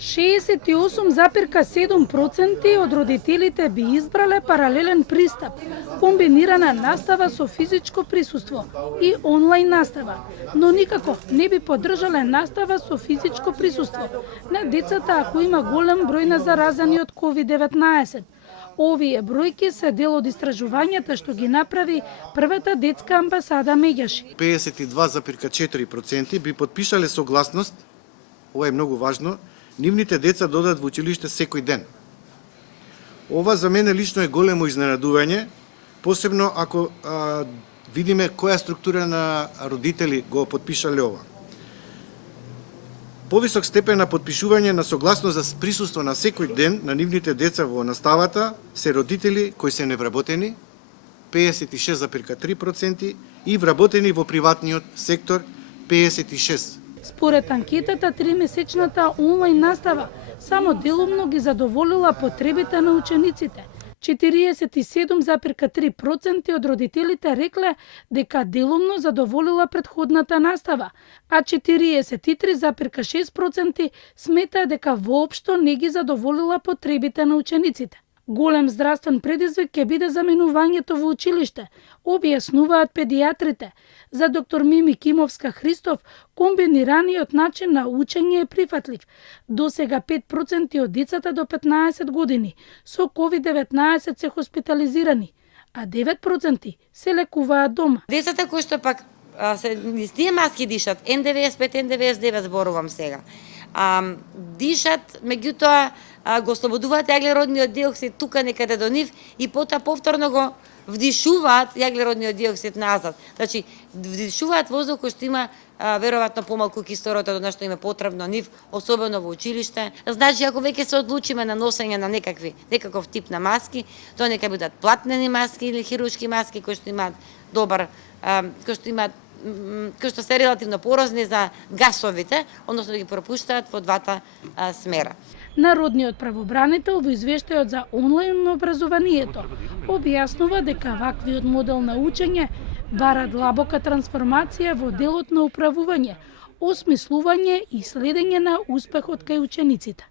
68,7% од родителите би избрале паралелен пристап, комбинирана настава со физичко присуство и онлайн настава, но никако не би поддржале настава со физичко присуство на децата ако има голем број на заразени од COVID-19. Овие бројки се дел од истражувањата што ги направи првата детска амбасада Меѓаши. 52,4% би подпишале согласност, ова е многу важно, нивните деца да одат во училиште секој ден. Ова за мене лично е големо изненадување, посебно ако видиме која структура на родители го подпишале ова. Повисок степен на подпишување на согласност за присуство на секој ден на нивните деца во наставата се родители кои се невработени, 56,3%, и вработени во приватниот сектор, 56%. Според анкетата, 3-месечната онлайн настава само делумно ги задоволила потребите на учениците. 47,3% од родителите рекле дека делумно задоволила претходната настава, а 43,6% смета дека воопшто не ги задоволила потребите на учениците. Голем здравствен предизвик ќе биде заменувањето во училиште, објаснуваат педиатрите. За доктор Мими Кимовска-Христов, комбинираниот начин на учење е прифатлив. До сега 5% од децата до 15 години со COVID-19 се хоспитализирани, а 9% се лекуваат дома. Децата кои што пак се низ тие маски дишат, N95, N99 зборувам сега. Дишат, меѓутоа го ослободуваат јаглеродниот диоксид тука некаде до нив и потоа повторно го вдишуваат јаглеродниот диоксид назад. Значи, вдишуваат воздух кој што има веројатно помалку кислород од она што им е потребно нив, особено во училиште. Значи, ако веќе се одлучиме на носење на некаков тип на маски, тоа нека бидат платнени маски или хируршки маски кои што имаат добар, кои што се релативно порозни за гасовите, односно ги пропуштаат во двата смера. Народниот правобранител во извештајот за онлайн образованието објаснува дека ваквиот модел на учење бара длабока трансформација во делот на управување, осмислување и следење на успехот кај учениците.